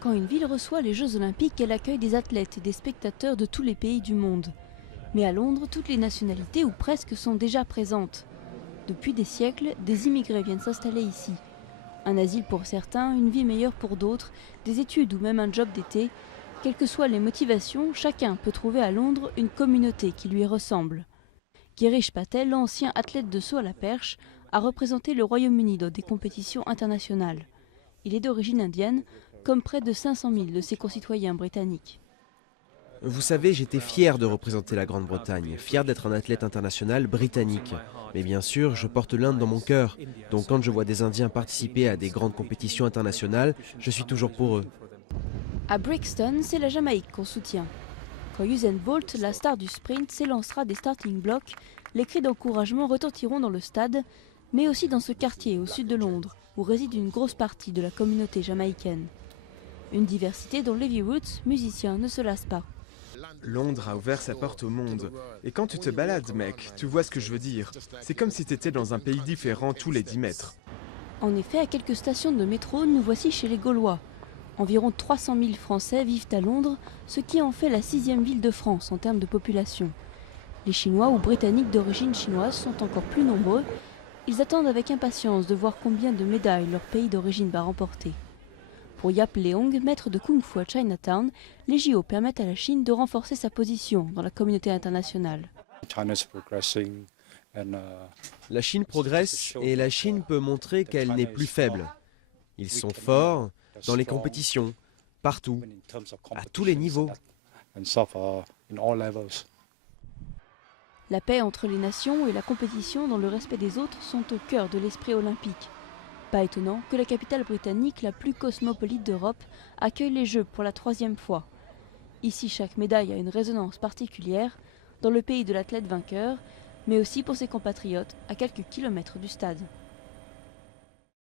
Quand une ville reçoit les Jeux Olympiques, elle accueille des athlètes et des spectateurs de tous les pays du monde. Mais à Londres, toutes les nationalités ou presque sont déjà présentes. Depuis des siècles, des immigrés viennent s'installer ici. Un asile pour certains, une vie meilleure pour d'autres, des études ou même un job d'été. Quelles que soient les motivations, chacun peut trouver à Londres une communauté qui lui ressemble. Girish Patel, ancien athlète de saut à la perche, a représenté le Royaume-Uni dans des compétitions internationales. Il est d'origine indienne, comme près de 500 000 de ses concitoyens britanniques. Vous savez, j'étais fier de représenter la Grande-Bretagne, fier d'être un athlète international britannique. Mais bien sûr, je porte l'Inde dans mon cœur. Donc quand je vois des Indiens participer à des grandes compétitions internationales, je suis toujours pour eux. À Brixton, c'est la Jamaïque qu'on soutient. Quand Usain Bolt, la star du sprint, s'élancera des starting blocks, les cris d'encouragement retentiront dans le stade, mais aussi dans ce quartier au sud de Londres, où réside une grosse partie de la communauté jamaïcaine. Une diversité dont Levi Woods, musicien, ne se lasse pas. Londres a ouvert sa porte au monde. Et quand tu te balades, mec, tu vois ce que je veux dire. C'est comme si t'étais dans un pays différent tous les 10 mètres. En effet, à quelques stations de métro, nous voici chez les Gaulois. Environ 300 000 Français vivent à Londres, ce qui en fait la 6e ville de France en termes de population. Les Chinois ou Britanniques d'origine chinoise sont encore plus nombreux. Ils attendent avec impatience de voir combien de médailles leur pays d'origine va remporter. Pour Yap Leong, maître de Kung Fu à Chinatown, les JO permettent à la Chine de renforcer sa position dans la communauté internationale. La Chine progresse et la Chine peut montrer qu'elle n'est plus faible. Ils sont forts dans les compétitions, partout, à tous les niveaux. La paix entre les nations et la compétition dans le respect des autres sont au cœur de l'esprit olympique. Pas étonnant que la capitale britannique, la plus cosmopolite d'Europe, accueille les Jeux pour la 3e fois. Ici, chaque médaille a une résonance particulière, dans le pays de l'athlète vainqueur, mais aussi pour ses compatriotes, à quelques kilomètres du stade.